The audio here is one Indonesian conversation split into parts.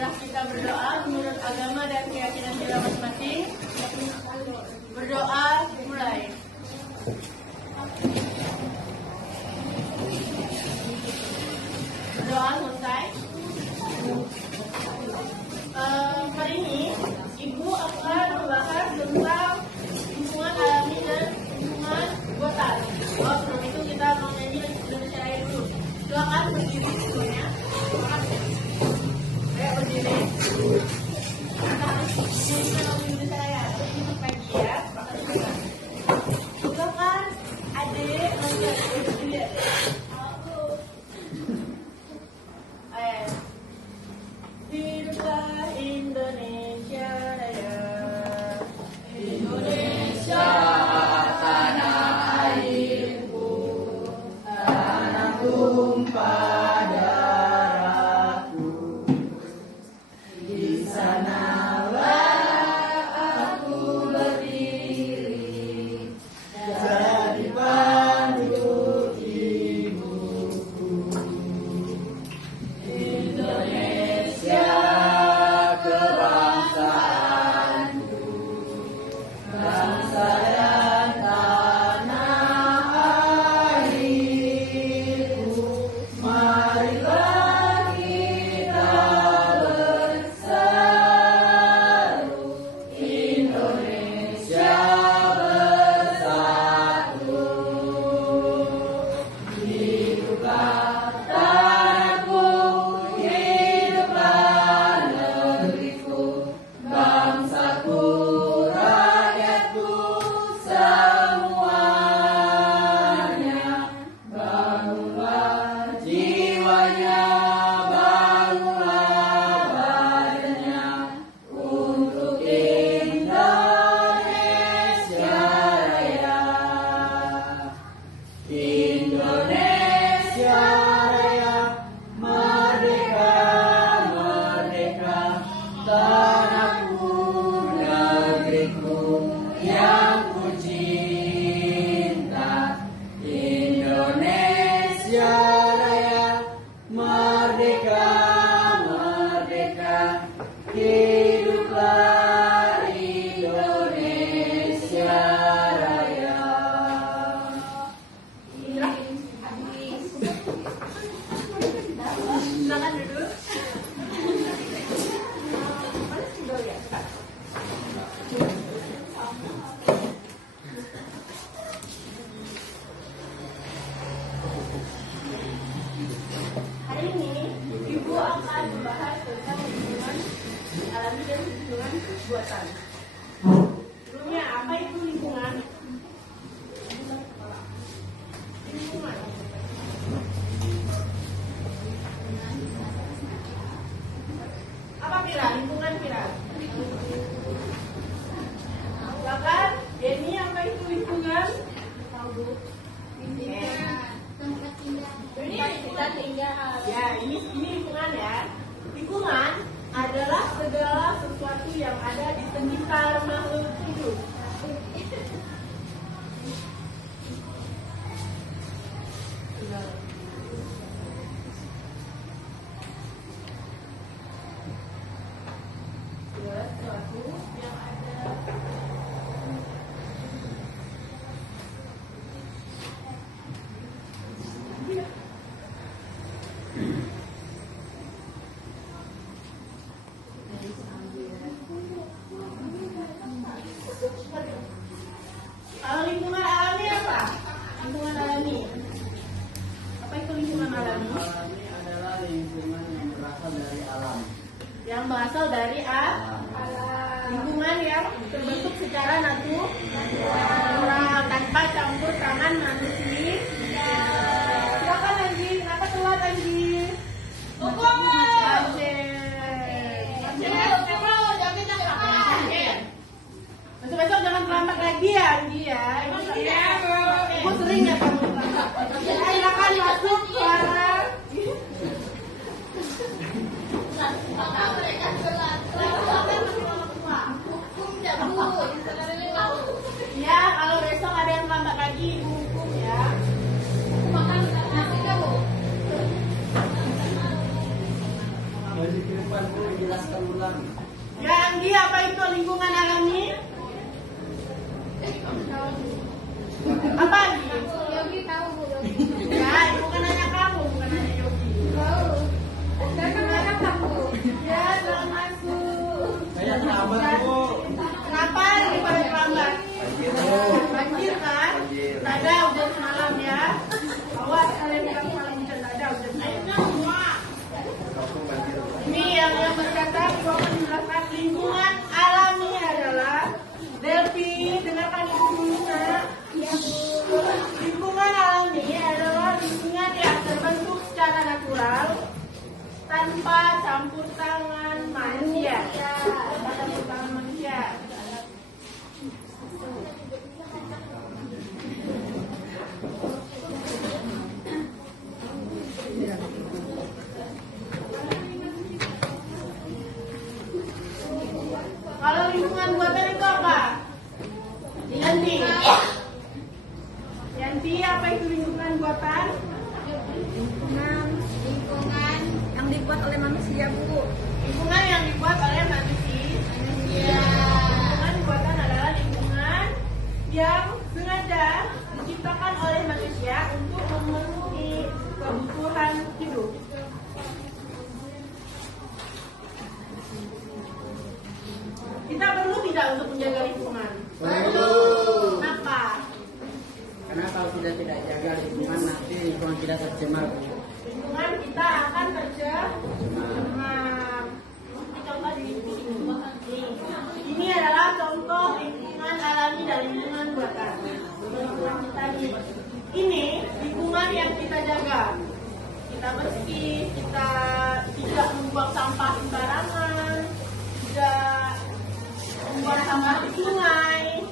marilah kita berdoa menurut agama dan keyakinan kita masing-masing. Berdoa mulai. Berdoa selesai. Hari ini Ibu akan membahas tentang lingkungan alami dan lingkungan buatan. Sebelum itu kita mau nyanyi Indonesia Raya dulu. Silakan berdiri semuanya. Ayo berdiri. Kita harus nyanyi Indonesia Raya. Ini pagi ya. Silakan adik berdiri. Hiduplah Indonesia Raya. Indonesia tanah airku, tanah tumpah darahku. Di sanalah aku berdiri, jadi pandu ibuku. Indonesia kebangsaanku, bangsa dan tanah airku. Marilah kita bersatu, Indonesia bersatu. Hiduplah tanahku, hiduplah negeriku, bangsaku, rakyatku semuanya. Bangunlah jiwanya, bangunlah badannya untuk Indonesia Raya. Indonesia Raya, merdeka, merdeka, tanahku, negeriku yang ku cinta. Indonesia Raya, merdeka, merdeka, hiduplah Indonesia Raya. Silakan duduk. Hari ini Ibu akan membahas tentang lingkungan alami dan lingkungan buatan. Sebelumnya, apa itu lingkungan? Lingkungan. Apa Pira? Lingkungan Pira? Silakan, Denny, apa itu lingkungan? Ini kita tinggal. Ya, ini lingkungan ya. Lingkungan adalah segala sesuatu yang ada di sekitar makhluk hidup. Segala sesuatu yang ada. Lingkungan alami apa? Lingkungan alami. Apa itu lingkungan alami? Alami adalah lingkungan yang berasal dari alam. Yang berasal dari alam. Lingkungan yang terbentuk secara natural tanpa campur tangan manusia. Silakan Anji, kenapa telat Anji? Besok-besok jangan terlambat lagi ya Anji ya. Ibu sering ya kamu terlambat. Silakan masuk suara. Ya, kalau besok ada yang terlambat lagi, ibu hukum ya. Masih ke depan Bu, jelas lingkungan buatan itu apa? Yanti. Yanti, apa itu lingkungan buatan? Lingkungan yang dibuat oleh manusia, Bu. Lingkungan yang dibuat oleh manusia. Lingkungan buatan adalah lingkungan yang sengaja diciptakan oleh manusia untuk memenuhi kebutuhan hidup. Kita perlu tidak untuk menjaga lingkungan? Perlu. Kenapa? Karena kalau kita tidak jaga lingkungan, nanti lingkungan kita tercemar. Lingkungan kita akan tercemar. Contoh di sini. Ini adalah contoh lingkungan alami dan lingkungan buatan. Lingkungan kita ini lingkungan yang kita jaga. Kita bersih, kita tidak membuang sampah sembarangan, tidak membuang sampah di sungai.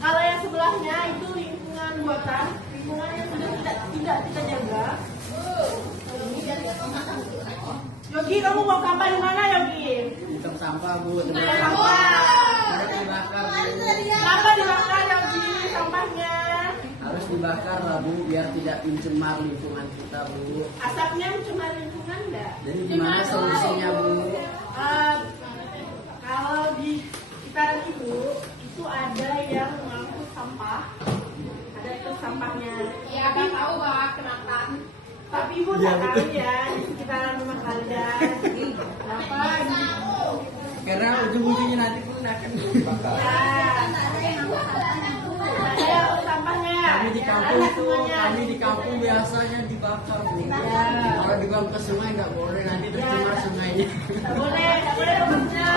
Kalau yang sebelahnya itu lingkungan buatan, lingkungan yang sudah tidak kita jaga. Yogi, kamu mau sampah di mana, Yogi? Di tong sampah, Bu. Di tong sampah. Harus dibakar, Bu. Kenapa dibakar, Yogi, sampahnya? Harus dibakar lah, Bu, biar tidak mencemar lingkungan kita, Bu. Asapnya mencemar lingkungan enggak? Jadi gimana solusinya, Bu? Kalau di sekitaran itu ada yang mengangkut sampah, ada itu sampahnya. Ya, tapi tahu Pak, kenapa? Tapi Ibu nggak tahu ya di sekitaran rumah kalian. Kenapa? Karena ujung-ujungnya nanti pun akan dibakar. Ya, ada yang sampahnya. Kami di kampung biasanya dibakar, Bu. Kalau dibuang ke sungai nggak boleh, nanti tercemar sungainya. Nggak boleh rumusnya.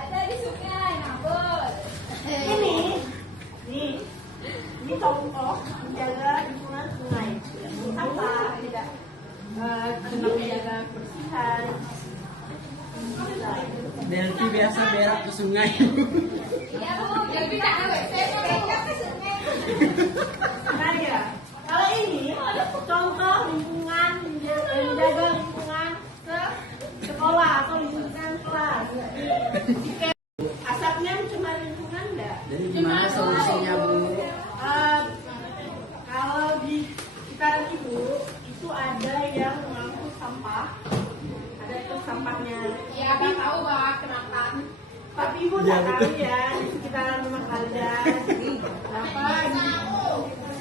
Ada di sungai, ngabur. Ini contoh menjaga lingkungan sungai. Sampah tidak tentang menjaga kebersihan. Delphi biasa berak ke sungai. Iya, Bu. Jadi tak ada WC, berak ke sungai. Nah ya, kalau ini contoh lingkungan menjaga lingkungan ke sekolah atau lingkungan kelas. Asapnya mencemar lingkungan enggak? Jadi gimana solusinya, Bu? Kalau di sekitaran itu ada yang mengangkut sampah, ada itu sampahnya. Ya, tapi tahu Pak, kenapa? Tapi Ibu nggak tahu ya di sekitaran rumah kalian. Kenapa?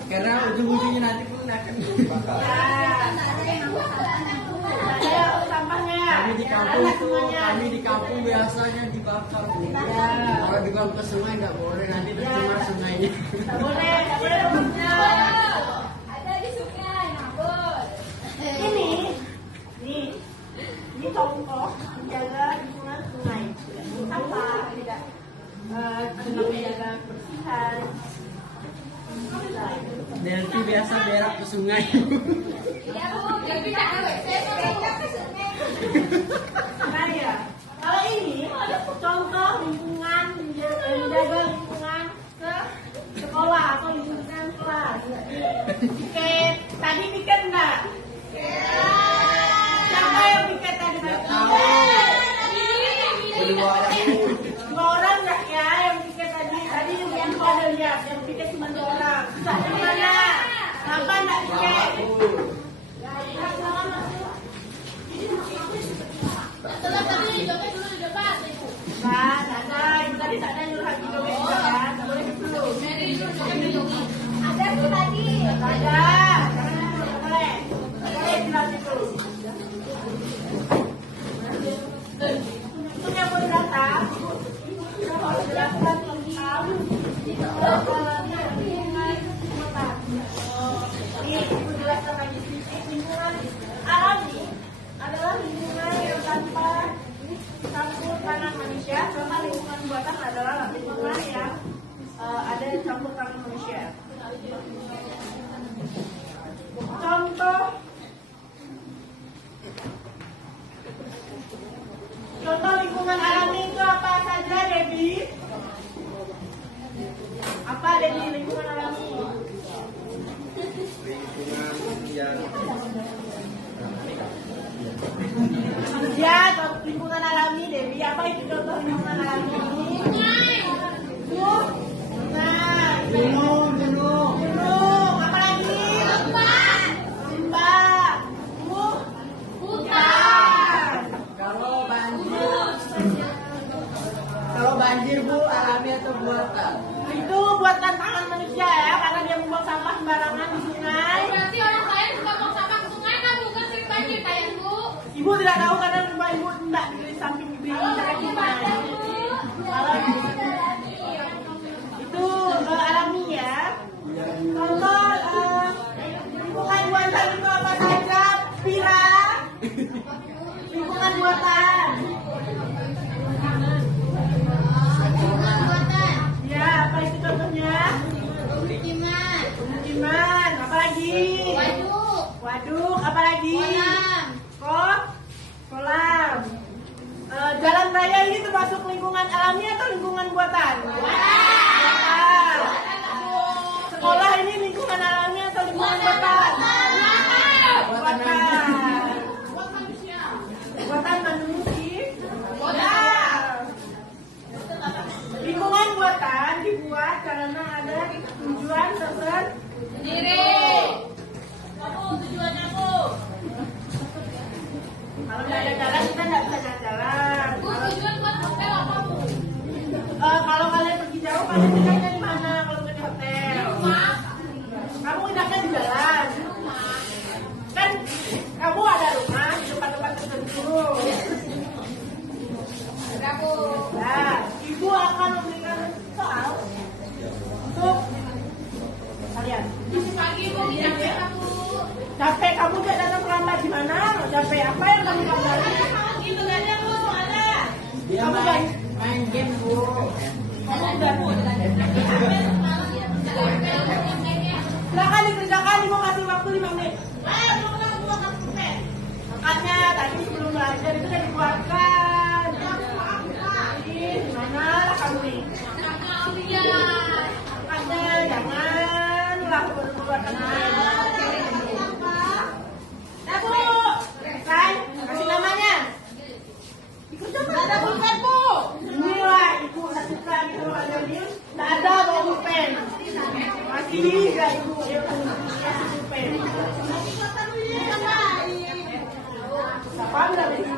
Karena ujung-ujungnya nanti pun akan dibakar. Ya, ada yang sampahnya. Kami di kampung biasanya dibakar, Bu. Kalau dibuang ke sungai nggak boleh, nanti tercemar sungainya. Nggak boleh rumusnya. Ada di sungai, ngabur. Ini contoh menjaga lingkungan sungai. Sampah tidak tentang menjaga kebersihan. Delphi biasa berak ke sungai. Iya, Bu. Jadi tak ada WC, berak ke sungai. Nah ya, kalau ini contoh lingkungan menjaga lingkungan ke sekolah atau lingkungan kelas. Oke, tadi piket enggak? Siapa yang piket tadi? Dua orang enggak ya yang piket tadi? Tadi yang ada lihat yang piket cuma 2 orang. Bisa di mana? Kenapa enggak piket? Kan, ada, itu tadi tak ada nyuruh hati kau juga kan? Tak boleh dulu. Ada Bu tadi. Ada, tak boleh. Tak boleh bilang itu. Itu yang boleh datang. Ibu harus jelaskan tentang ini, Ibu jelaskan lagi sedikit. Lingkungan alami adalah lingkungan yang tanpa campur tangan manusia, karena lingkungan buatan adalah lingkungan yang ada campur tangan manusia. Contoh lingkungan alami itu apa saja, Debbie? Apa Debbie lingkungan alami? Lingkungan yang kerja atau lingkungan alami, Debbie? Apa itu contoh lingkungan banjir Bu, alami atau buatan? Itu buatan tangan manusia ya, karena dia membuang sampah sembarangan di sungai. Berarti orang lain suka buang sampah ke sungai kan bukan sering banjir kayak Bu. Ibu tidak tahu karena rumah ibu tidak di samping ibu. Kalau berarti banjir Bu. Kalau itu alami ya. Contoh lingkungan buatan itu apa saja? Pira. Lingkungan buatan. Ya, apa itu contohnya? Pemukiman. Apa lagi? Waduk. Apa lagi? Kolam. Jalan raya ini termasuk lingkungan alami atau lingkungan buatan? Buatan. Sekolah ini lingkungan alami atau lingkungan buatan? Buatan. Buatan manusia. Lingkungan buatan dibuat karena ada tujuan Sendiri. Tujuannya Bu. Kalau nggak ada jalan kita nggak bisa jalan. Bu, tujuan buat hotel apa Bu? Kalau kalian pergi jauh, kalian tidaknya di mana kalau ke hotel? Rumah. Kamu tidaknya di jalan. Kan kamu ada rumah di tempat-tempat tertentu. Ada Bu. Nah, ibu akan memberikan soal untuk kalian. Masih pagi Bu, capek kan Bu? Capek kamu tidak datang terlambat di mana? Capek apa yang kamu gambarin? Itu aja Bu, ada. Dia Kamu main game Bu. Kamu udah silakan dikerjakan, ibu kasih waktu 5 menit. Makanya tadi sebelum belajar itu udah dibuatkan. Di mana lah kamu nih? Makanya janganlah buat-buatan. Bu, kan? Kasih namanya. Dikerjakan. Ada pulpen Bu. Inilah ibu suka gitu kalau dia. Tidak ada bawa pulpen. Masih enggak ibu. Dia kasih pulpen. Siapa bilang ini?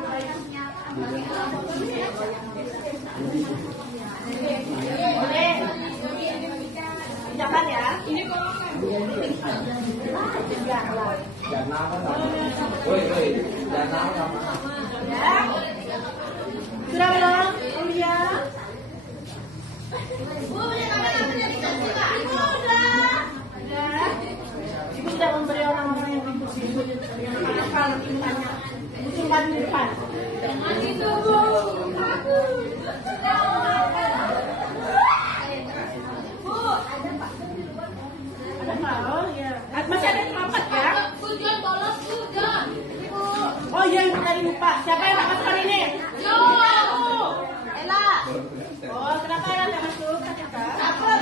Boleh. Jangan ya. Ini kalau Jangan apa? Woi, jangan apa? ya. Sudah belum? Oh iya. Ada. Ibu tidak memberi orang-orang yang ribut sih. Yang nakal nanti tanya. Bucungkan di depan. Jangan gitu Bu. Ada nggak? Oh iya. Masih ada tempat ya? Tujuan bolos Bu, John. Oh iya, ibu tadi lupa. Siapa yang tak masuk ini? John. Ella. Oh, kenapa Ella tak masuk? Takut.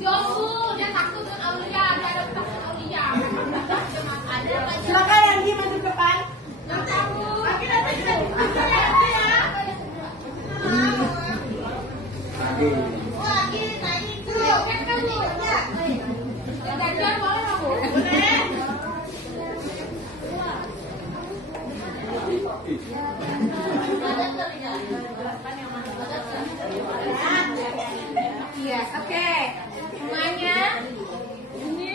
John Bu, dia takut dengan Aulia, dia ada takut Aulia. Ada apa? Silakan yang di maju depan. Bu. Iya, oke. Semuanya ini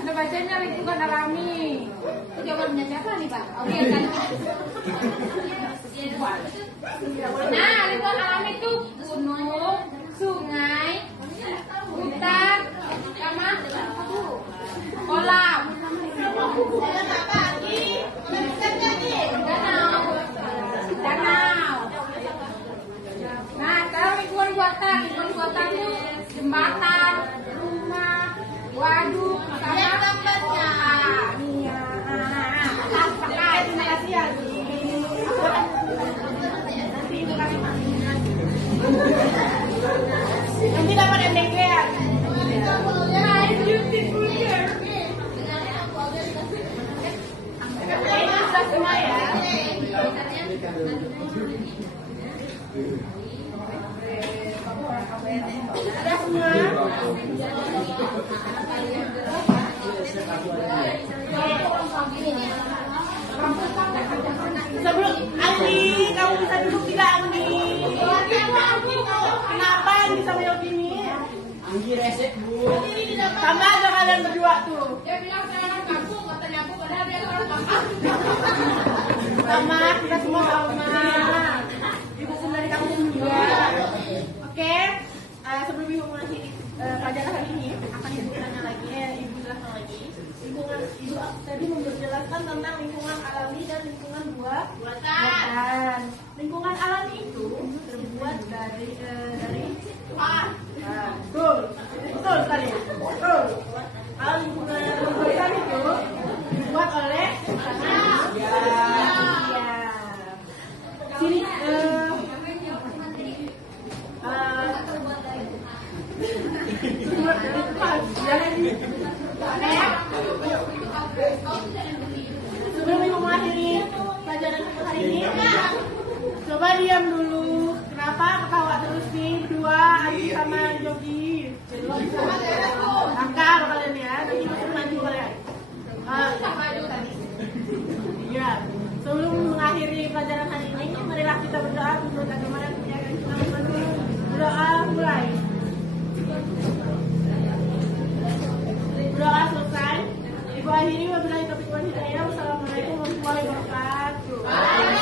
ada bacanya lingkungan alami. Itu jawabannya siapa nih Pak? Oke kan? Nah, lingkungan alami itu gunung, sungai, hutan, sama kolam. Danau. Nah, sekarang lingkungan buatan itu jembatan, rumah, waduk, sama kota. Nih ya. Pakai. Terima kasih ya. Nanti ibu kasih nanti dapat MDG ya. Nah, it's beautiful here. Ini sudah semua ya. Sudah semua. Sebelum Andi, kamu bisa duduk tidak Andi? Anggi sama Yogi nih. Anggi resek bu. Sama aja kalian berdua tuh. Dia bilang saya orang kampung, katanya aku padahal dia orang kampung. Sama kita semua sama. Ibu pun dari kampung juga. Oke. Sebelum ibu mengakhiri pelajaran hari ini, akan ibu tanya lagi, ibu jelaskan lagi. Ibu tadi menjelaskan tentang lingkungan alami dan lingkungan buatan. Lingkungan alami itu terbuat dari betul sekali. Betul. Kalau lingkungan buatan itu dibuat oleh ya. Sini sebelum ibu mengakhiri pelajaran hari ini, coba diam dulu. Kenapa ketawa terus nih berdua, Agi sama Yogi? Angkat kalian ya, nanti masuk maju kalian. Iya. Sebelum mengakhiri pelajaran hari ini, marilah kita berdoa menurut agama dan keyakinan kita masing-masing. Berdoa mulai. Berdoa selesai. Ibu akhiri wabillahi taufiq wal hidayah. Wassalamualaikum warahmatullahi wabarakatuh.